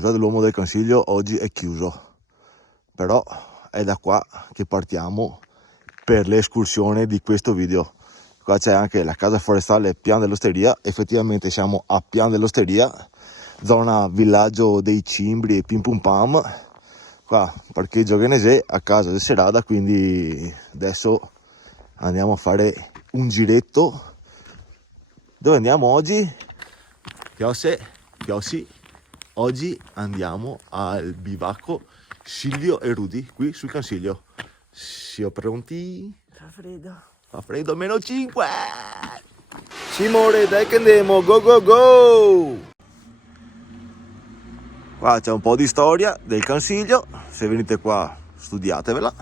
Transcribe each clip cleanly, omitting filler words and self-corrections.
Museo dell'Uomo del Consiglio oggi è chiuso, però è da qua che partiamo per l'escursione di questo video. Qua c'è anche la casa forestale Pian dell'Osteria, effettivamente siamo a Pian dell'Osteria, zona villaggio dei Cimbri e Pim Pum Pam. Qua parcheggio Ghenesè a casa del Serada, quindi adesso andiamo a fare un giretto. Dove andiamo oggi? Chiossi. Oggi andiamo al bivacco Silvio e Rudy, qui sul Consiglio. Siamo pronti? Fa freddo, meno 5! Simone, dai che andiamo, go go go! Qua c'è un po' di storia del Consiglio, se venite qua studiatevela.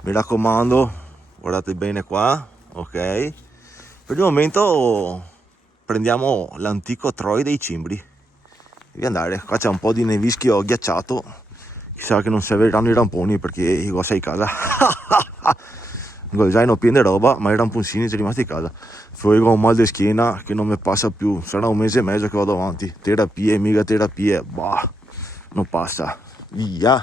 Mi raccomando, guardate bene qua, ok? Per il momento prendiamo l'antico Troy dei Cimbri. Devi andare, qua c'è un po' di nevischio ghiacciato, chissà che non serviranno i ramponi perché io sei a casa. Con il zaino pieno di roba, ma i ramponcini sono rimasti a casa. Ho un mal di schiena che non mi passa più, sarà un mese e mezzo che vado avanti, terapie, mica terapie, bah, non passa, via.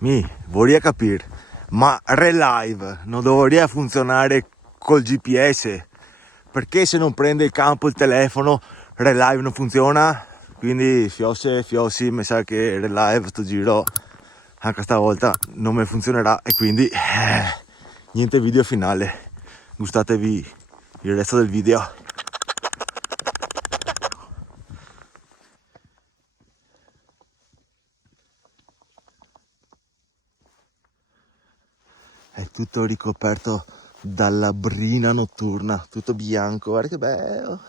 Mi vorrei capire, ma Relive non dovrebbe funzionare col GPS? Perché se non prende il campo il telefono Relive non funziona? Quindi fiossi, mi sa che Relive sto giro anche stavolta non mi funzionerà e quindi niente video finale. Gustatevi il resto del video. È tutto ricoperto dalla brina notturna, tutto bianco, guarda che bello.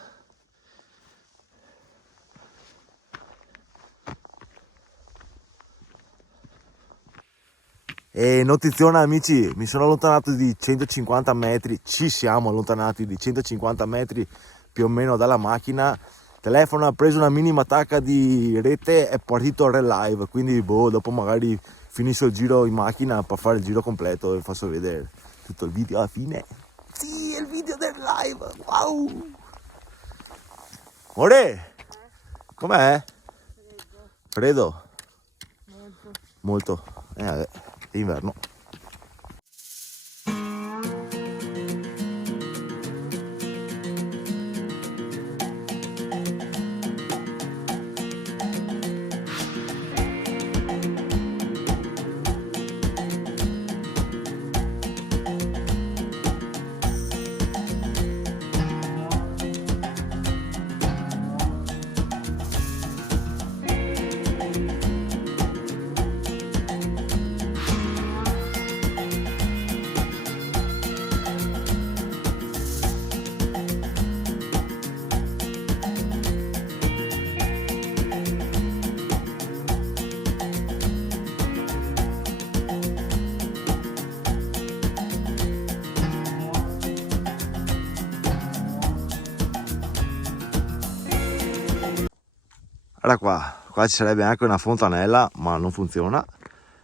E notiziona amici, mi sono allontanato di 150 metri, ci siamo allontanati di 150 metri più o meno dalla macchina. Il telefono ha preso una minima tacca di rete, è partito il Relive, quindi dopo magari finisco il giro in macchina per fare il giro completo e vi faccio vedere tutto il video alla fine. Sì, è il video del live, wow! Ore, com'è? Freddo? Molto. Vabbè, è inverno. Allora qua ci sarebbe anche una fontanella, ma non funziona.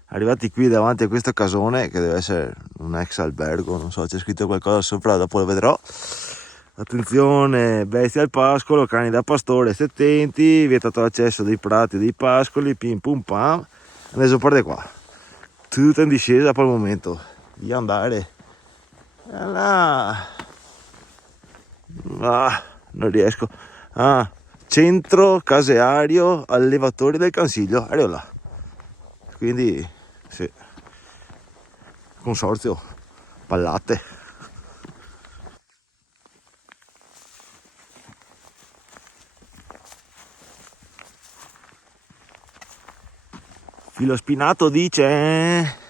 Arrivati qui davanti a questo casone, che deve essere un ex albergo, non so, c'è scritto qualcosa sopra, dopo lo vedrò. Attenzione, bestie al pascolo, cani da pastore, settenti, vietato l'accesso dei prati e dei pascoli, pim pum pam. Adesso parte qua, tutto in discesa per il momento, via andare. Ah, non riesco. Centro caseario allevatori del Consiglio, arrivo là. Quindi sì, consorzio Pallate. Filo spinato dice.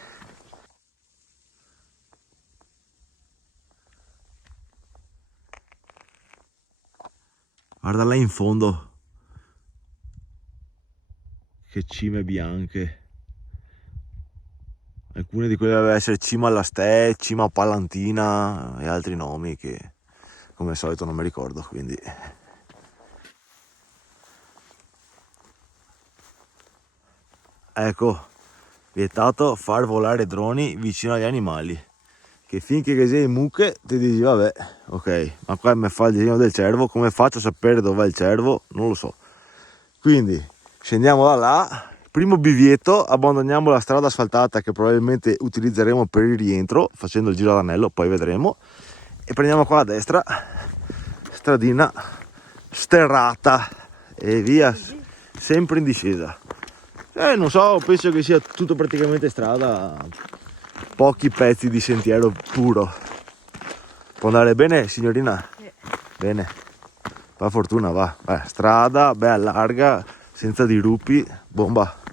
Guarda là in fondo, che cime bianche. Alcune di quelle doveva essere Cima alla Ste, Cima a Palantina e altri nomi che come al solito non mi ricordo, quindi. Ecco, vietato far volare droni vicino agli animali. che finché che sei in mucche ti dici vabbè, ok, ma qua mi fa il disegno del cervo, come faccio a sapere dov'è il cervo? Non lo so. Quindi scendiamo da là, primo bivietto, abbandoniamo la strada asfaltata che probabilmente utilizzeremo per il rientro facendo il giro all'anello, poi vedremo, e prendiamo qua a destra, stradina sterrata e via, sempre in discesa. Non so, penso che sia tutto praticamente strada, pochi pezzi di sentiero puro. Può andare bene, signorina? Bene, fa fortuna, va. Strada bella larga, senza dirupi, bomba.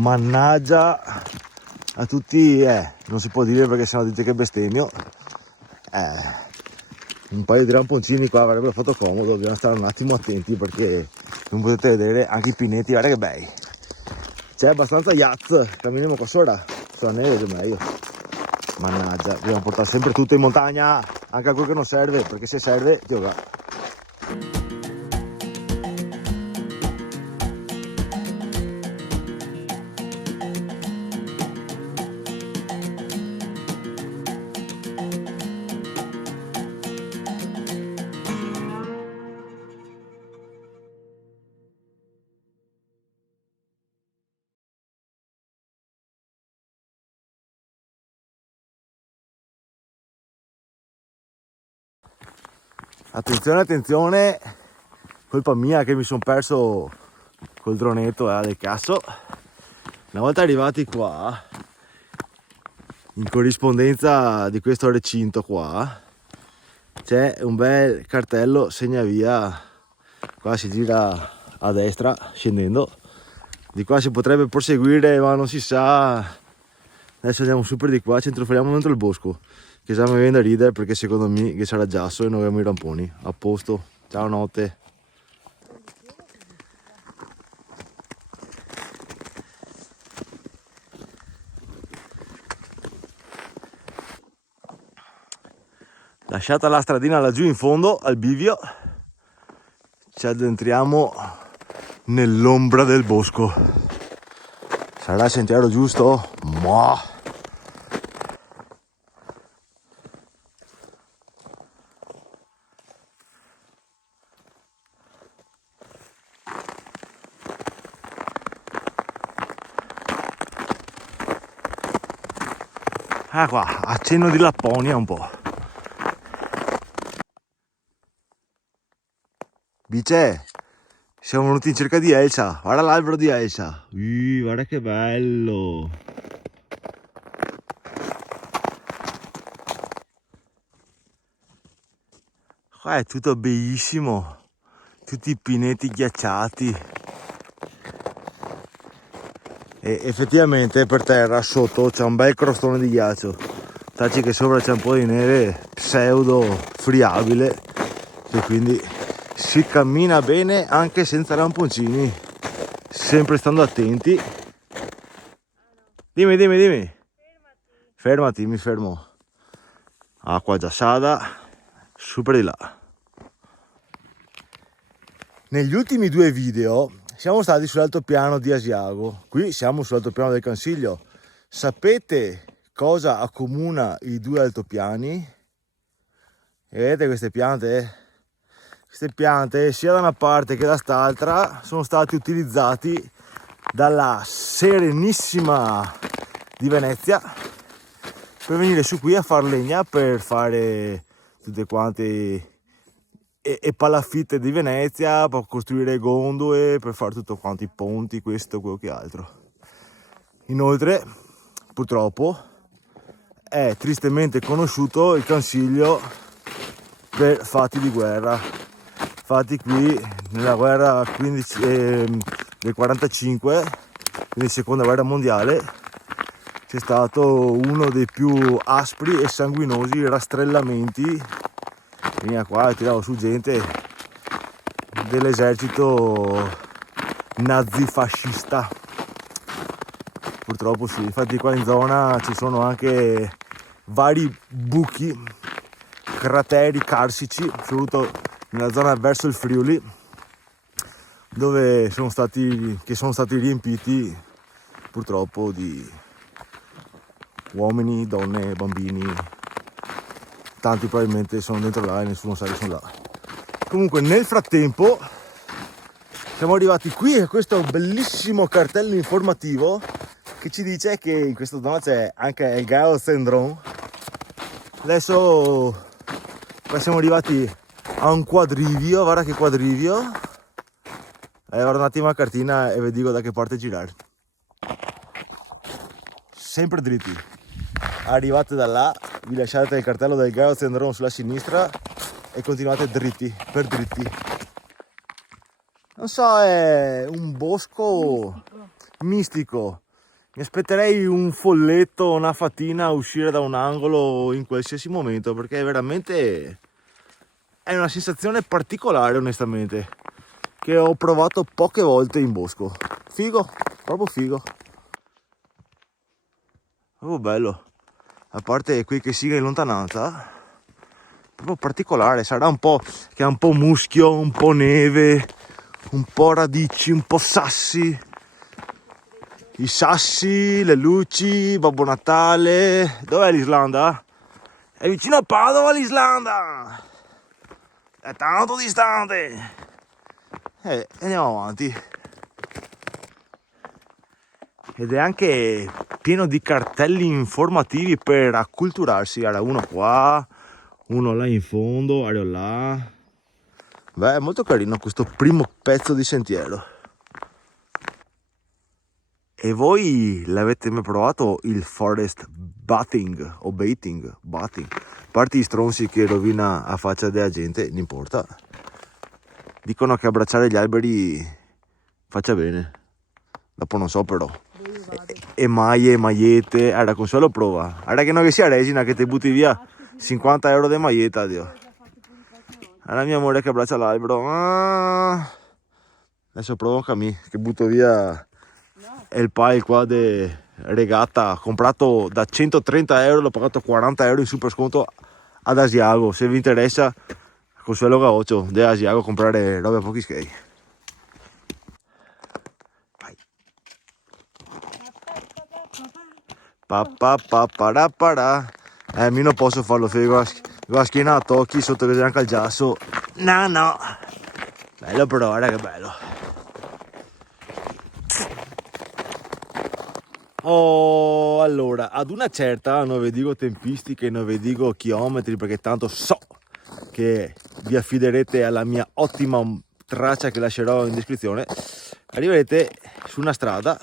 Mannaggia a tutti, non si può dire perché sennò dite che bestemmio. Un paio di ramponcini qua avrebbero fatto comodo, dobbiamo stare un attimo attenti perché non potete vedere anche i pinetti, guarda che bei. C'è abbastanza yachts, camminiamo qua sopra, sulla neve che meglio. Mannaggia, dobbiamo portare sempre tutto in montagna, anche a quel che non serve, perché se serve ti va. Attenzione, attenzione, colpa mia che mi sono perso col dronetto del cazzo. Una volta arrivati qua, in corrispondenza di questo recinto qua, c'è un bel cartello segna via, qua si gira a destra scendendo, di qua si potrebbe proseguire ma non si sa. Adesso andiamo super di qua, ci intrufoliamo dentro il bosco, che già mi viene da ridere perché secondo me che sarà giasso e noi abbiamo i ramponi. A posto, ciao notte. Lasciata la stradina laggiù in fondo al bivio, ci addentriamo nell'ombra del bosco. Sarà il sentiero giusto? Ma qua, accenno di Lapponia un po'. Bice, siamo venuti in cerca di Elsa, guarda l'albero di Elsa. Guarda che bello. Qua è tutto bellissimo, tutti i pinetti ghiacciati. E effettivamente per terra sotto c'è un bel crostone di ghiaccio. Taci che sopra c'è un po' di neve pseudo friabile, e quindi si cammina bene anche senza lamponcini, sempre stando attenti. Dimmi. Fermati, mi fermo. Acqua giassada, super di là. Negli ultimi 2 video siamo stati sull'altopiano di Asiago, qui siamo sull'altopiano del Cansiglio. Sapete cosa accomuna i 2 altopiani? E vedete queste piante? Queste piante sia da una parte che da quest'altra sono stati utilizzati dalla Serenissima di Venezia per venire su qui a far legna per fare tutte quante e palafitte di Venezia, per costruire gondole, per fare tutto quanto, i ponti, questo, quello che altro. Inoltre, purtroppo, è tristemente conosciuto il Consiglio per fatti di guerra. Infatti qui nella guerra del 45, quindi seconda guerra mondiale, c'è stato uno dei più aspri e sanguinosi rastrellamenti. Veniva qua e tirava su gente dell'esercito nazifascista. Purtroppo sì, infatti qua in zona ci sono anche vari buchi, crateri carsici, soprattutto nella zona verso il Friuli, che sono stati riempiti purtroppo di uomini, donne, bambini. Tanti probabilmente sono dentro là e nessuno sa che sono là. Comunque nel frattempo siamo arrivati qui a questo bellissimo cartello informativo che ci dice che in questa zona c'è anche il Gao Syndrome. Adesso qua siamo arrivati a un quadrivio, guarda che quadrivio. Guarda un attimo la cartina e vi dico da che parte girare. Sempre dritti. Arrivate da là, vi lasciate il cartello del Gao Syndrome sulla sinistra e continuate dritti, per dritti. Non so, è un bosco mistico. Mi aspetterei un folletto, una fatina a uscire da un angolo in qualsiasi momento, perché veramente è una sensazione particolare, onestamente, che ho provato poche volte in bosco. Figo, proprio figo. Proprio bello. A parte qui che siga in lontananza, proprio particolare. Sarà un po' che ha un po' muschio, un po' neve, un po' radici, un po' sassi. I sassi, le luci, Babbo Natale. Dov'è l'Islanda? È vicino a Padova l'Islanda! È tanto distante! Andiamo avanti. Ed è anche pieno di cartelli informativi per acculturarsi. Guarda, uno qua, uno là in fondo, guarda là. Beh, è molto carino questo primo pezzo di sentiero. E voi l'avete mai provato il forest bathing o bathing? A parte gli stronzi che rovina a faccia della gente, non importa. Dicono che abbracciare gli alberi faccia bene. Dopo non so però. E maglie, magliette, allora Consuelo prova. Allora che non che sia resina che ti butti via 50 euro di maglietta, Dio. Allora mia amore che abbraccia l'albero. Adesso provo anche a me che butto via il pile qua di regatta, comprato da 130 euro, l'ho pagato 40 euro in super sconto ad Asiago. Se vi interessa, Consuelo Gaoccio di Asiago, comprare robe a pochi skate. Papà. Mi non posso farlo figo, la schiena a tocchi sotto che c'è anche il giasso. No. Bello però, guarda che bello. Oh, allora, ad una certa non vi dico tempistiche, non vi dico chilometri, perché tanto so che vi affiderete alla mia ottima traccia che lascerò in descrizione. Arriverete su una strada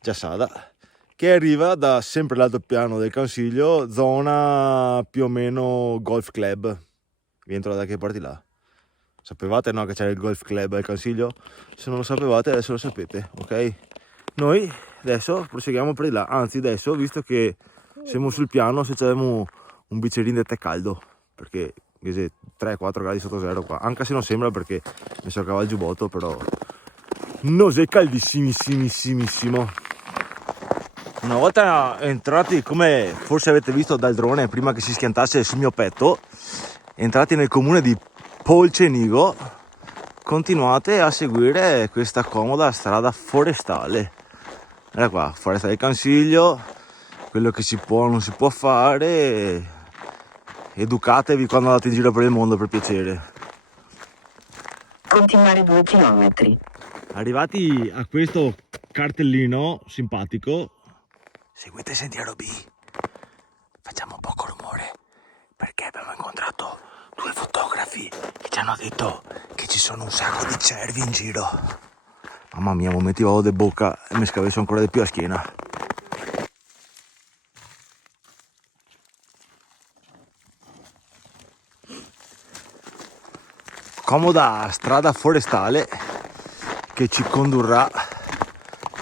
Giassada che arriva da sempre l'altopiano del Consiglio, zona più o meno golf club. Vi entro da che parti là? Sapevate no che c'era il golf club al Consiglio? Se non lo sapevate adesso lo sapete, ok? Noi adesso proseguiamo per di là, anzi adesso visto che siamo sul piano, se c'avevamo un bicchierino di tè caldo, perché 3-4 gradi sotto zero qua, anche se non sembra perché mi so cavare il giubbotto, però non è caldissimissimo. Una volta entrati, come forse avete visto dal drone prima che si schiantasse sul mio petto, entrati nel comune di Polcenigo, continuate a seguire questa comoda strada forestale. Guarda qua, foresta del Consiglio, quello che si può non si può fare. Educatevi quando andate in giro per il mondo, per piacere. Continuare 2 chilometri. Arrivati a questo cartellino simpatico, seguite Sentiero B. Facciamo poco rumore perché abbiamo incontrato 2 fotografi che ci ci hanno detto che ci sono un sacco di cervi in giro. Mamma mia, momenti vado de bocca e mi scavesso ancora di più a schiena. Comoda strada forestale che ci condurrà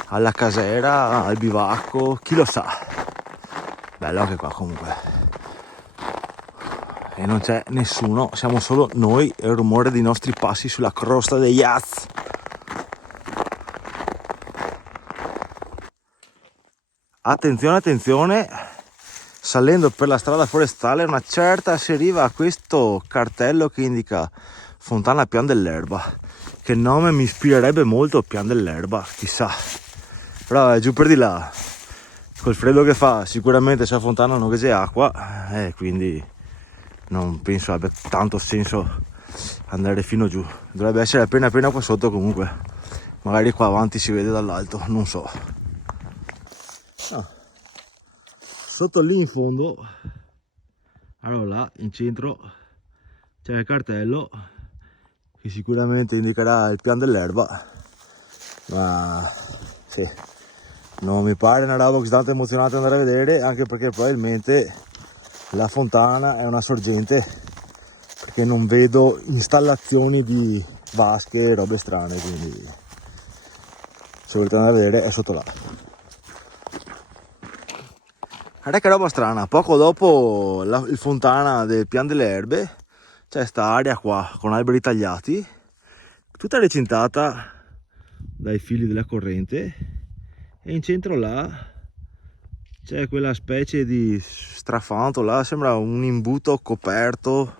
alla casera, al bivacco, chi lo sa. Bello anche qua comunque. E non c'è nessuno, siamo solo noi e il rumore dei nostri passi sulla crosta degli Az. Attenzione, attenzione, salendo per la strada forestale una certa si arriva a questo cartello che indica Fontana Pian dell'Erba, che nome mi ispirerebbe molto, Pian dell'Erba, chissà. Però è giù per di là, col freddo che fa sicuramente c'è fontana non che c'è acqua, quindi non penso abbia tanto senso andare fino giù. Dovrebbe essere appena appena qua sotto comunque, magari qua avanti si vede dall'alto, non so. Sotto lì in fondo, allora là in centro c'è il cartello che sicuramente indicherà il Pian dell'Erba, ma sì, non mi pare una roba così tanto emozionante andare a vedere, anche perché probabilmente la fontana è una sorgente, perché non vedo installazioni di vasche e robe strane, quindi se volete andare a vedere è sotto là. Guarda che roba strana, poco dopo il fontana del Pian delle Erbe c'è sta area qua con alberi tagliati, tutta recintata dai fili della corrente, e in centro là c'è quella specie di strafanto là, sembra un imbuto coperto,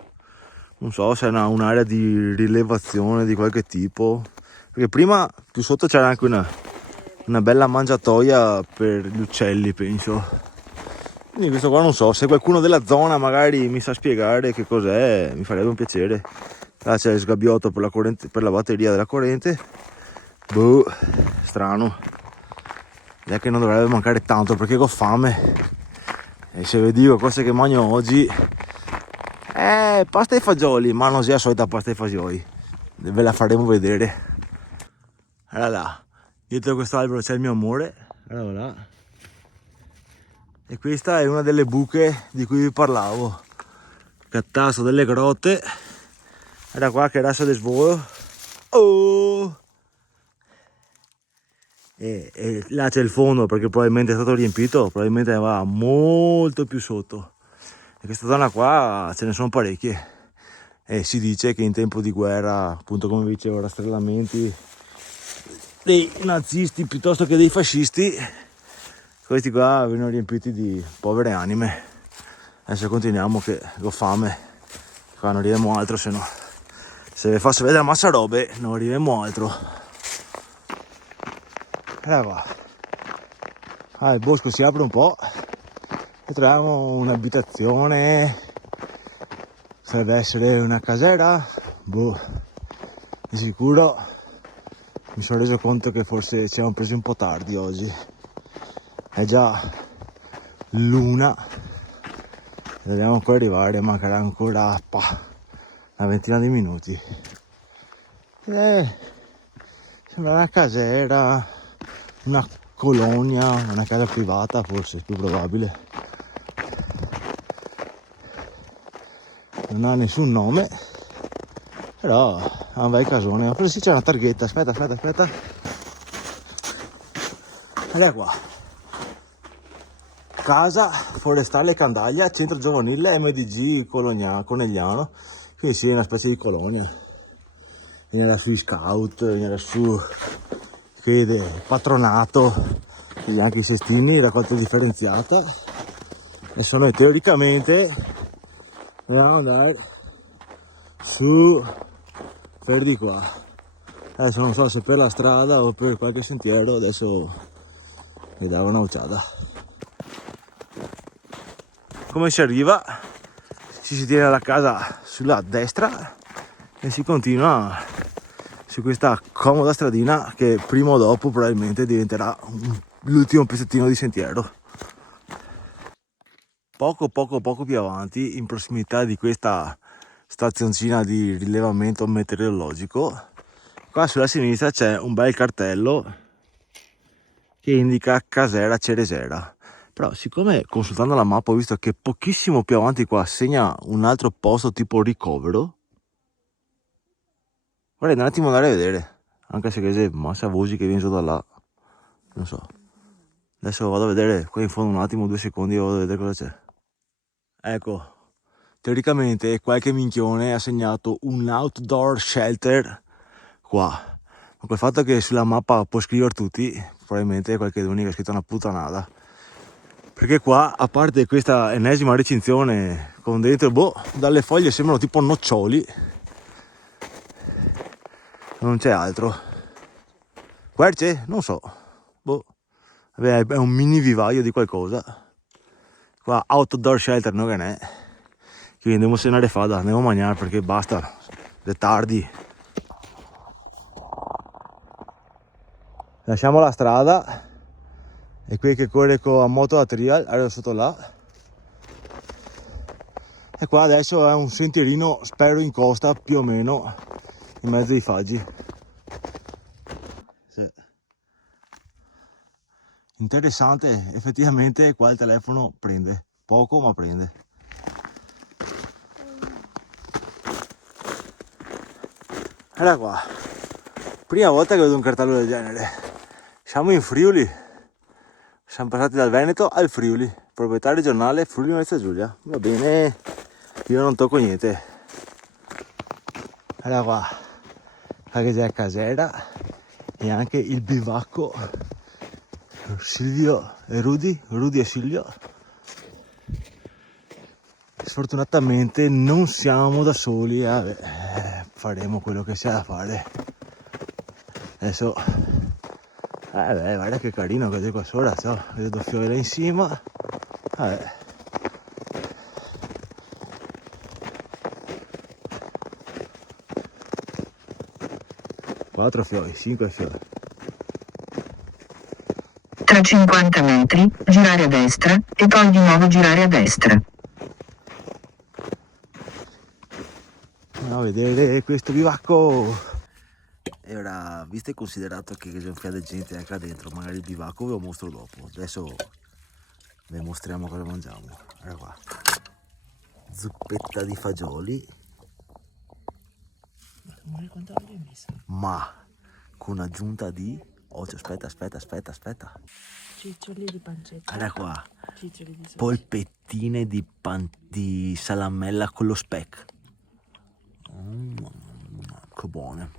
non so se è un'area di rilevazione di qualche tipo, perché prima più sotto c'era anche una bella mangiatoia per gli uccelli, penso. Quindi questo qua non so, se qualcuno della zona magari mi sa spiegare che cos'è, mi farebbe un piacere. Là c'è il sgabbiotto per la corrente, per la batteria della corrente. Boh, strano. È che non dovrebbe mancare tanto perché ho fame. E se vi dico cose che mangio oggi, pasta e fagioli, ma non sia la solita pasta e fagioli. Ve la faremo vedere. Allora là, dietro questo albero c'è il mio amore. Allora là. E questa è una delle buche di cui vi parlavo. Cattasso delle grotte. Era qua che rassa di svolo. Oh! E là c'è il fondo perché probabilmente è stato riempito, probabilmente va molto più sotto. E questa zona qua ce ne sono parecchie. E si dice che in tempo di guerra, appunto come vi dicevo, rastrellamenti dei nazisti piuttosto che dei fascisti, questi qua vengono riempiti di povere anime. Adesso continuiamo che ho fame, qua non arriviamo altro, se no se vi faccio vedere la massa robe non arriviamo altro. Allora qua, il bosco si apre un po' e troviamo un'abitazione, deve essere una casera, boh, di sicuro. Mi sono reso conto che forse ci siamo presi un po' tardi oggi, è già l'una, dobbiamo ancora arrivare, mancherà ancora una ventina di minuti. Sembra una casera, una colonia, una casa privata, forse è più probabile. Non ha nessun nome, però ha un bel casone. Forse sì, c'è una targhetta, aspetta. Guarda qua. Casa forestale Candaglia, centro giovanile MDG Conegliano, quindi sì, è una specie di colonia. Viene da sui scout, viene da su, crede, patronato, quindi anche i cestini, raccolta differenziata. Adesso noi teoricamente dobbiamo andare su per di qua. Adesso non so se per la strada o per qualche sentiero, adesso mi darò una occhiata. Come si arriva? Si tiene la casa sulla destra e si continua su questa comoda stradina che prima o dopo probabilmente diventerà l'ultimo pezzettino di sentiero. Poco più avanti, in prossimità di questa stazioncina di rilevamento meteorologico. Qua sulla sinistra c'è un bel cartello che indica Casera Ceresera. Però siccome consultando la mappa ho visto che pochissimo più avanti qua segna un altro posto tipo ricovero, vorrei un attimo andare a vedere, anche se c'è massa voci che viene giù da là, non so. Adesso vado a vedere qua in fondo un attimo, 2 secondi, e vado a vedere cosa c'è. Ecco, teoricamente qualche minchione ha segnato un outdoor shelter qua. Ma col fatto che sulla mappa può scrivere tutti, probabilmente qualche unica ha scritto una puttanata. Perché qua, a parte questa ennesima recinzione con dentro, dalle foglie sembrano tipo noccioli, non c'è altro. Querce? Non so. Vabbè, è un mini vivaio di qualcosa. Qua outdoor shelter non che ne è. Quindi andiamo a cenare fada, andiamo a mangiare perché basta, è tardi. Lasciamo la strada e qui che corre con la moto a trial, arriva sotto là. E qua adesso è un sentierino, spero in costa, più o meno, in mezzo ai faggi. Sì. Interessante, effettivamente qua il telefono prende, poco ma prende. Era qua, prima volta che vedo un cartello del genere. Siamo in Friuli, siamo passati dal Veneto al Friuli, proprietario regionale Friuli Venezia Giulia. Va bene, io non tocco niente. Era qua, che c'è Casera e anche il bivacco Silvio e Rudy e Silvio. Sfortunatamente non siamo da soli, faremo quello che c'è da fare. Adesso, guarda che carino che c'è qua sopra, so, vedo fiori là in cima. 4 fiori, 5 fiori. Tra 50 metri, girare a destra e poi di nuovo girare a destra. Andiamo a vedere questo bivacco. E ora, visto e considerato che c'è un fiato di gente anche là dentro, magari il bivacco ve lo mostro dopo. Adesso vi mostriamo cosa mangiamo. Guarda qua, zuppetta di fagioli, ma con aggiunta di aspetta, ciccioli di pancetta. guarda qua, Ciccioli di salsiccia. polpettine di salamella con lo speck. Che buone.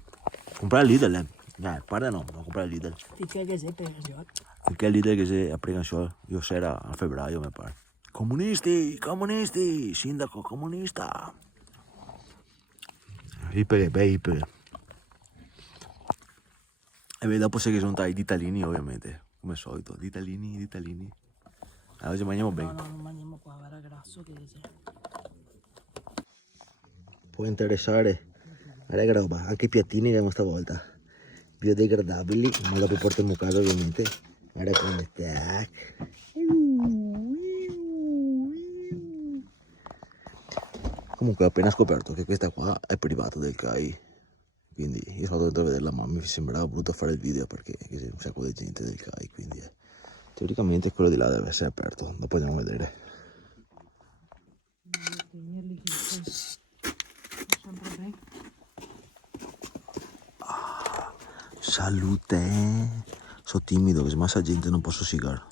Comprare Lidl, guarda no, non comprare Lidl. Finché che sei per giocare. Perché Lidl che si apre io sera a febbraio mi pare. Comunisti, sindaco comunista. Iper. E beh, dopo sai che sono i ditalini ovviamente, come al solito, ditalini. Oggi mangiamo bene. No, non mangiamo qua, era grasso che sei. Può interessare, guarda che roba, anche i piattini abbiamo stavolta, biodegradabili, ma dopo portiamo a casa ovviamente. Guarda come tac. Comunque ho appena scoperto che questa qua è privata del CAI, quindi io sono andato a vederla, ma mi sembrava brutto fare il video perché c'è un sacco di gente del CAI, quindi teoricamente quello di là deve essere aperto, dopo andiamo a vedere. Salute, sono timido che se massa gente non posso sigare.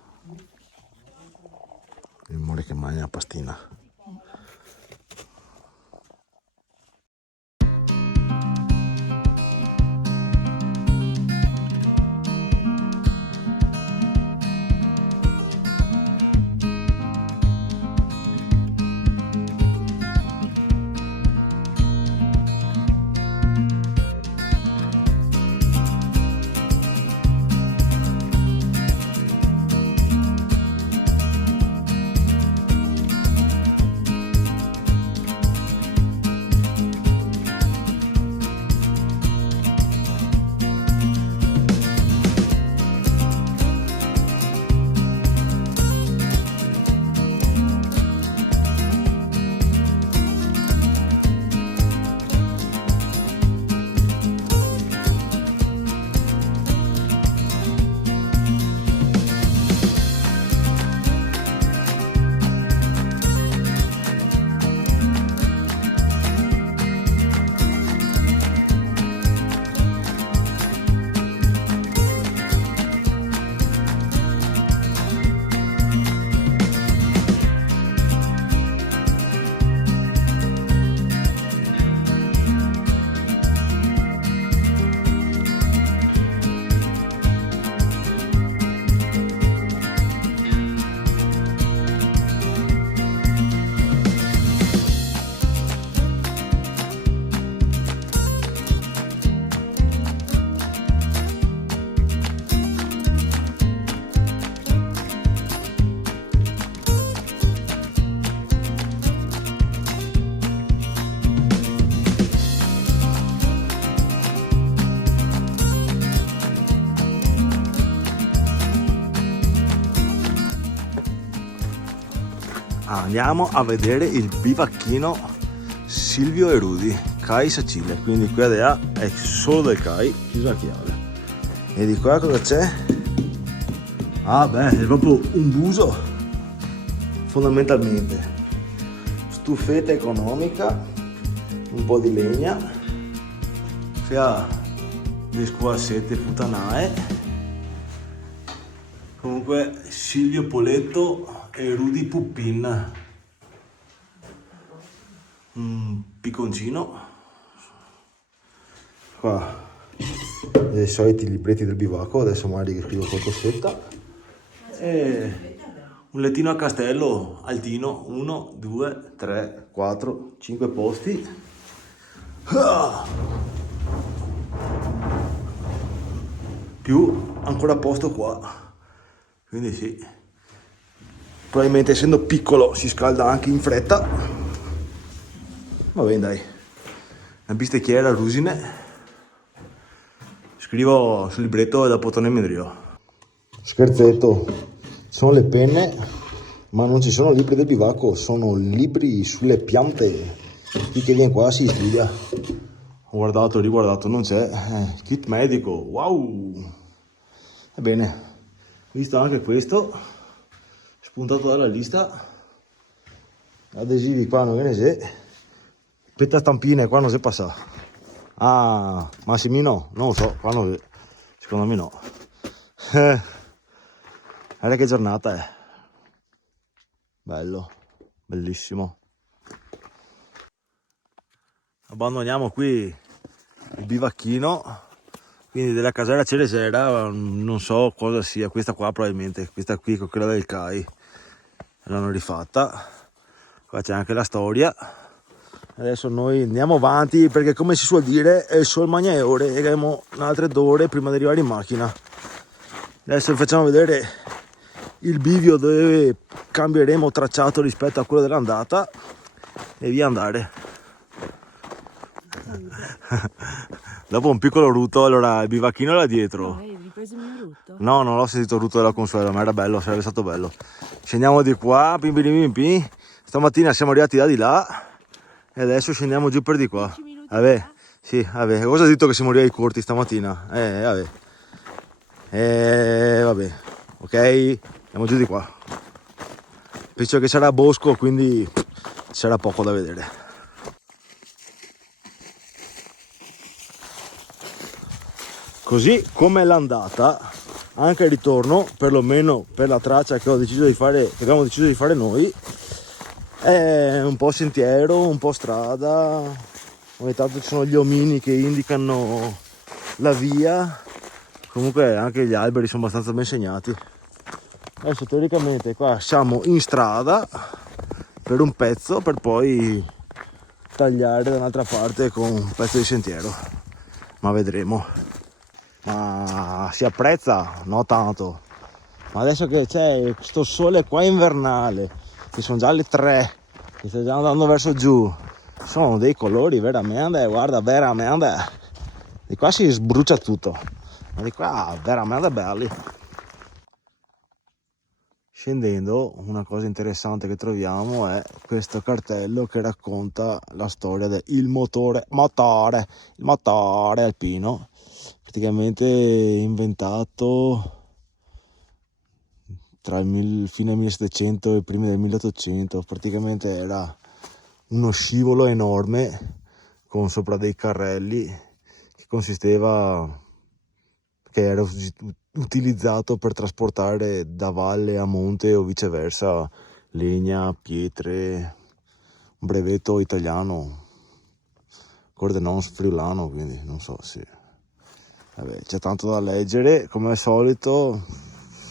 Il muore che mangia la pastina. andiamo a vedere il bivacchino Silvio e Rudy, CAI Sacile. Quindi qui è solo del CAI, chiusa a chiave. E di qua cosa c'è? Ah beh, è proprio un buso, fondamentalmente. Stufetta economica, un po' di legna, fia di squassette putanae. Comunque Silvio Poletto e Rudy Puppin, un picconcino. Qua i soliti libretti del bivacco, adesso magari che scrivo qualcosetta. E un lettino a castello altino, 1, 2, 3, 4, 5 posti. Più ancora posto qua. Quindi sì, probabilmente essendo piccolo si scalda anche in fretta. Va bene dai, una bistecchiera rusine. Scrivo sul libretto e dopo torno in medrio. Scherzetto, sono le penne, ma non ci sono libri del bivacco, sono libri sulle piante. Qui che viene qua si studia. Ho guardato, riguardato, non c'è. Kit medico, wow! Ebbene, visto anche questo, spuntato dalla lista. Adesivi qua non ne c'è. Petta stampine qua non si passa. Ah, Massimino, non lo so, qua non, secondo me no. Guarda che giornata è. Bello, bellissimo. Abbandoniamo qui il bivacchino, quindi della casera Ceresera, non so cosa sia, questa qua probabilmente, questa qui con quella del CAI, l'hanno rifatta. Qua c'è anche la storia. Adesso noi andiamo avanti perché, come si suol dire, è il sol magna e ore e abbiamo altre 2 ore prima di arrivare in macchina. Adesso vi facciamo vedere il bivio dove cambieremo tracciato rispetto a quello dell'andata e via andare. Dopo un piccolo rutto, allora il bivacchino era dietro. Hai ripreso il mio rutto? No, non l'ho sentito il rutto della Consuelo, ma era bello, sarebbe stato bello. Scendiamo di qua, pim pim pim pim. Stamattina siamo arrivati da di là. E adesso scendiamo giù per di qua. Vabbè, sì, vabbè. Cosa ho detto che siamo arrivati corti stamattina? Vabbè. Vabbè. Ok, andiamo giù di qua. Penso che sarà bosco, quindi c'era poco da vedere. Così come l'andata, anche il ritorno, perlomeno per la traccia che ho deciso di fare, che abbiamo deciso di fare noi, è un po' sentiero, un po' strada, ogni tanto ci sono gli omini che indicano la via, comunque anche gli alberi sono abbastanza ben segnati. Adesso teoricamente qua siamo in strada per un pezzo per poi tagliare da un'altra parte con un pezzo di sentiero, ma vedremo. Ma si apprezza? No tanto, ma adesso che c'è questo sole qua invernale, che sono già le 3, che sta già andando verso giù, sono dei colori veramente, guarda, veramente, di qua si sbrucia tutto, ma di qua veramente belli. Scendendo, una cosa interessante che troviamo è questo cartello che racconta la storia del motore alpino, praticamente inventato tra il fine 1700 e i primi del 1800. Praticamente era uno scivolo enorme con sopra dei carrelli che era utilizzato per trasportare da valle a monte o viceversa legna, pietre, un brevetto italiano, Cordenons friulano, quindi non so, sì. Vabbè, c'è tanto da leggere, come al solito.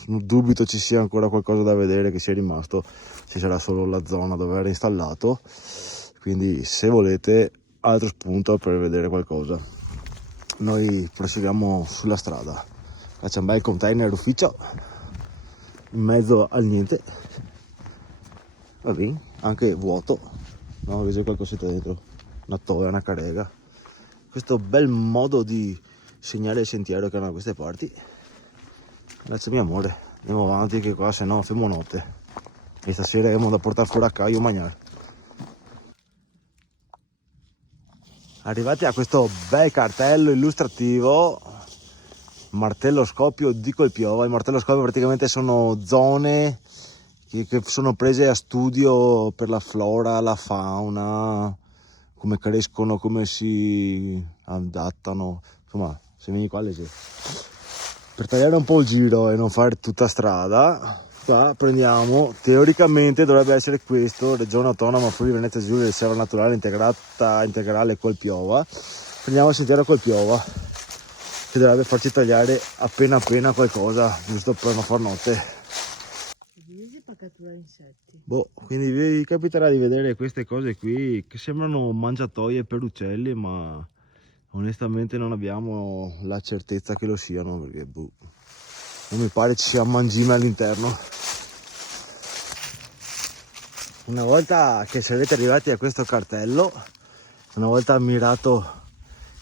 Dubito ci sia ancora qualcosa da vedere che sia rimasto, ci sarà solo la zona dove era installato, quindi se volete altro spunto per vedere qualcosa. Noi proseguiamo sulla strada, qua c'è un bel container ufficio in mezzo al niente, va bene, anche vuoto, no, che c'è qualcosetta dentro, una toia, una carrega. Questo bel modo di segnare il sentiero che hanno da queste parti. Grazie mio amore, andiamo avanti che qua se no femo notte. e stasera abbiamo da portare fuori a caio mangiare. Arrivati a questo bel cartello illustrativo, martelloscopio di Colpiova. Il martelloscopio praticamente sono zone che sono prese a studio per la flora, la fauna, come crescono, come si adattano, insomma, se vieni qua leggi. Per tagliare un po' il giro e non fare tutta strada, qua prendiamo, teoricamente dovrebbe essere questo, Regione Autonoma Friuli Venezia Giulia, Riserva Naturale integrale Colpiova. Prendiamo il sentiero Colpiova, che dovrebbe farci tagliare appena qualcosa, giusto per non far notte. Per catturare insetti. Boh, quindi vi capiterà di vedere queste cose qui che sembrano mangiatoie per uccelli, ma onestamente non abbiamo la certezza che lo siano, perché boh, non mi pare ci sia mangime all'interno. Una volta che sarete arrivati a questo cartello, una volta ammirato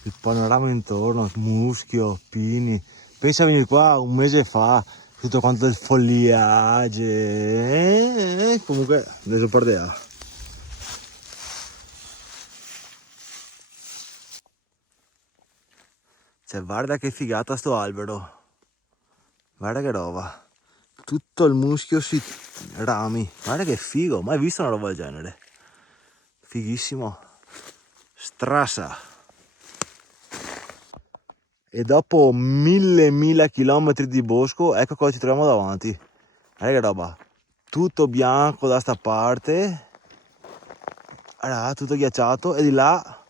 il panorama intorno, muschio, pini, pensa a venire qua un mese fa, tutto quanto il foliage, comunque adesso perdeva. Cioè, guarda che figata sto albero, guarda che roba, tutto il muschio sui rami, guarda che figo, mai visto una roba del genere, fighissimo, strassa. E dopo mille chilometri di bosco, ecco cosa ci troviamo davanti. Guarda che roba, tutto bianco da sta parte, allora, tutto ghiacciato, e di là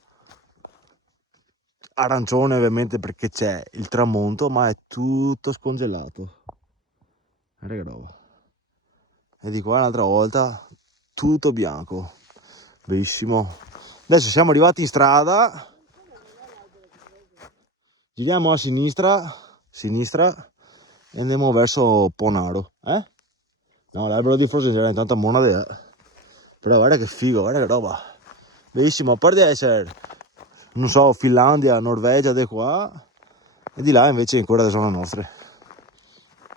arancione ovviamente perché c'è il tramonto, ma è tutto scongelato. Guarda che roba. E di qua un'altra volta tutto bianco, bellissimo. Adesso siamo arrivati in strada, giriamo a sinistra e andiamo verso Ponaro, No, l'albero di Frozen era intanto a Monade, però guarda che figo, guarda che roba, bellissimo, a parte essere, non so, Finlandia, Norvegia, di qua, e di là invece ancora le zone nostre,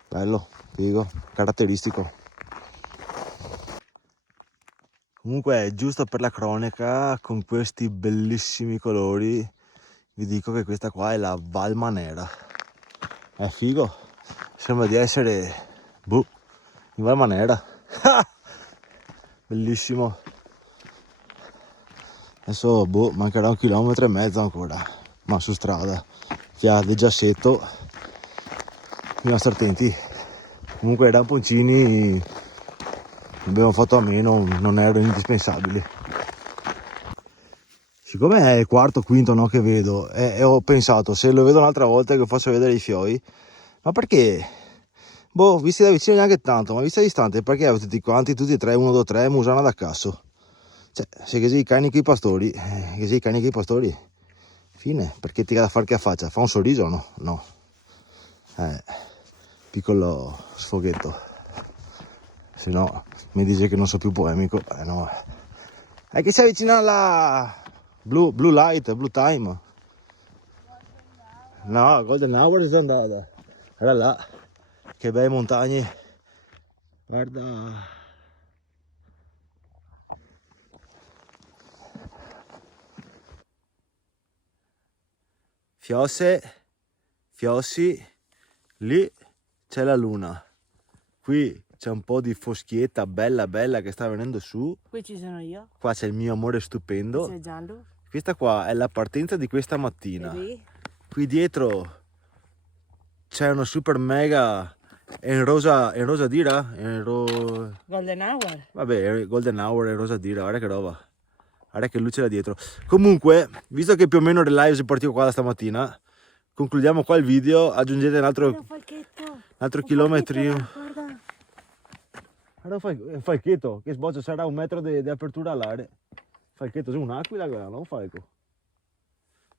bello, figo, caratteristico. Comunque, giusto per la cronaca, con questi bellissimi colori, vi dico che questa qua è la Valmanera. È figo, sembra di essere in Valmanera. Bellissimo. Adesso mancherà 1,5 chilometri ancora, ma su strada che ha del giassetto, bisogna stare attenti. Comunque i ramponcini abbiamo fatto a meno, non erano indispensabili. Siccome è il quarto, quinto che vedo, e ho pensato, se lo vedo un'altra volta che faccio vedere i fiori, ma perché? Boh, visti da vicino neanche tanto, ma visti da distante, perché tutti quanti, tutti e tre, 1, 2, 3, musana da casso. Cioè, se che sei cani che i pastori, fine, perché ti da far che faccia? Fa un sorriso o no? No. Piccolo sfoghetto. Se no, mi dice che non so più polemico, no. È che si avvicina alla Blue Light, Blue Time. No, Golden Hour è già andata. Guarda là, che bei montagne. Guarda. Fiossi, lì c'è la luna. Qui c'è un po' di foschietta bella che sta venendo su. Qui ci sono io. Qua c'è il mio amore stupendo. C'è giallo. Questa qua è la partenza di questa mattina. E lì? Qui dietro c'è una super mega in rosa dira? Golden Hour. Vabbè, Golden Hour in rosa dira, guarda che roba. Guarda che luce là dietro. Comunque, visto che più o meno il live si partivo qua da stamattina, concludiamo qua il video, aggiungete un altro chilometrino. Guarda un falchetto che sboccia, sarà 1 metro di apertura all'aria. Falchetto, c'è un'aquila quella, non un falco.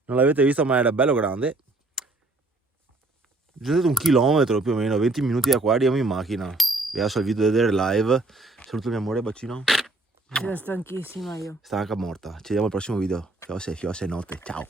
Non l'avete visto, ma era bello grande. Aggiungete 1 chilometro più o meno, 20 minuti da qua arriviamo in macchina. Vi lascio il video vedere live. Saluto il mio amore, bacino. Sono stanchissima io. Stanca morta. Ci vediamo al prossimo video. Fiose notte. Ciao.